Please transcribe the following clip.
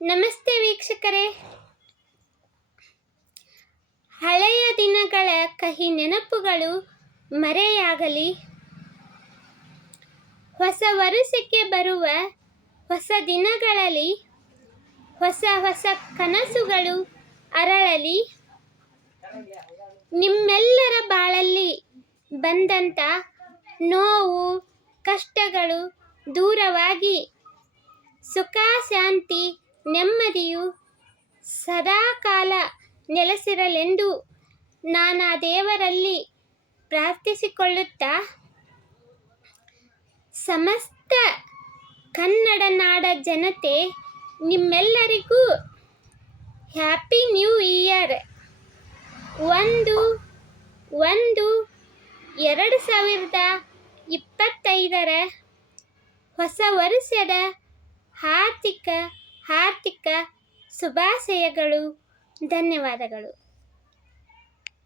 ನಮಸ್ತೆ ವೀಕ್ಷಕರೇ. ಹಳೆಯ ದಿನಗಳ ಕಹಿ ನೆನಪುಗಳು ಮರೆಯಾಗಲಿ. ಹೊಸ ವರುಷಕ್ಕೆ ಬರುವ ಹೊಸ ದಿನಗಳಲ್ಲಿ ಹೊಸ ಹೊಸ ಕನಸುಗಳು ಅರಳಲಿ. ನಿಮ್ಮೆಲ್ಲರ ಬಾಳಲ್ಲಿ ಬಂದಂಥ ನೋವು, ಕಷ್ಟಗಳು ದೂರವಾಗಿ ಸುಖ, ಶಾಂತಿ ನೆಮ್ಮದಿಯು ಸದಾಕಾಲ ನೆಲೆಸಿರಲೆಂದು ನಾನಾ ದೇವರಲ್ಲಿ ಪ್ರಾರ್ಥಿಸಿಕೊಳ್ಳುತ್ತಾ, ಸಮಸ್ತ ಕನ್ನಡ ನಾಡ ಜನತೆ, ನಿಮ್ಮೆಲ್ಲರಿಗೂ ಹ್ಯಾಪಿ ನ್ಯೂ ಇಯರ್. ಒಂದು ಒಂದು, ಎರಡು ಸಾವಿರದ ಇಪ್ಪತ್ತೈದರ ಹೊಸ ವರ್ಷದ ಹಾರ್ದಿಕ ಹಾರ್ದಿಕ ಶುಭಾಶಯಗಳು ಧನ್ಯವಾದಗಳು